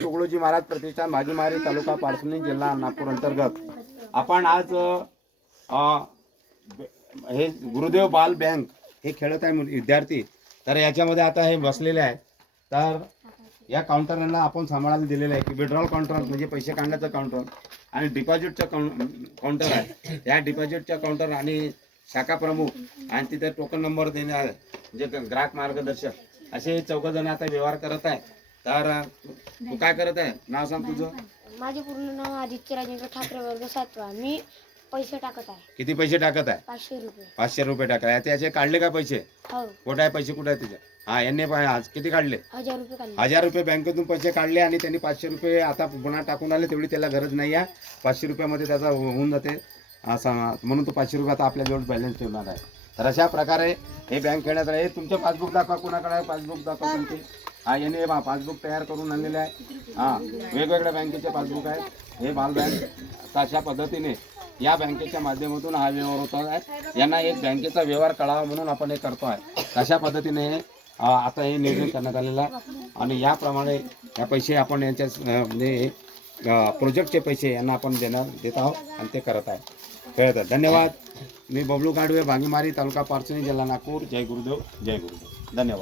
तुकडोजी महाराज प्रतिष्ठान भाजीमारी तालुका पारसनी जिल्हा नागपूर अंतर्गत. आपण आज हे गुरुदेव बाल बँक हे खेळत आहे विद्यार्थी. तर याच्यामध्ये आता हे बसलेले आहे तर या काउंटरला आपण सांभाळायला दिलेलं आहे की विड्रॉल काउंटर म्हणजे पैसे काढण्याचं काउंटर आणि डिपॉझिटचं काउंटर आहे. या डिपॉझिटच्या काउंटर आणि शाखा प्रमुख आणि तिथे टोकन नंबर देणार म्हणजे ग्राहक मार्गदर्शक असे चौघ जण आता व्यवहार करत आहे तर तू काय करत आहे? नाव सांग तुझं. माझे पूर्ण नाव आदित्य राजेंद्र ठाकरे वर्ग सातवा. मी पैसे टाकत आहे. किती पैसे टाकत आहे? पाचशे रुपये. पाचशे रुपये टाकत आहे. त्याचे काढले का पैसे? हो. कुठे आहे पैसे? कुठे आहे तुझे हा यांनी पा- आज किती काढले? हजार रुपये काढले. हजार रुपये बँकेतून पैसे काढले आणि त्यांनी पाचशे रुपये आता पुन्हा टाकून आले. तेवढी त्याला गरज नाही आहे. पाचशे रुपयामध्ये त्याचा हो- होऊन जाते. असा म्हणून तो पाचशे रुपये आता आपल्याजवळ बॅलन्स ठेवणार आहे. तर अशा प्रकारे हे बँक खेळण्यात आहे तुमचे पासबुक दाखवा. कोणाकडे आहे पासबुक दाखवा तुमचे. हा याने बा पासबुक तयार करून आणलेले आहे. हा वेगवेगळ्या बँकेचे पासबुक आहेत. हे बाल बँक अशा पद्धतीने या बँकेच्या माध्यमातून हा व्यवहार होत आहे. यांना एक बँकेचा व्यवहार कळावा म्हणून आपण हे करतो आहे. अशा पद्धतीने आता हे निर्णय करण्यात आलेलं आहे. आणि याप्रमाणे या पैसे आपण यांच्या म्हणजे प्रोजेक्टचे पैसे यांना आपण देणार देत आहोत आणि ते करत आहे. कळत आहे धन्यवाद. मी बबलू गाडवे भांगीमारी तालुका पारसणी जिल्हा नागपूर. जय गुरुदेव जय गुरुदेव. धन्यवाद.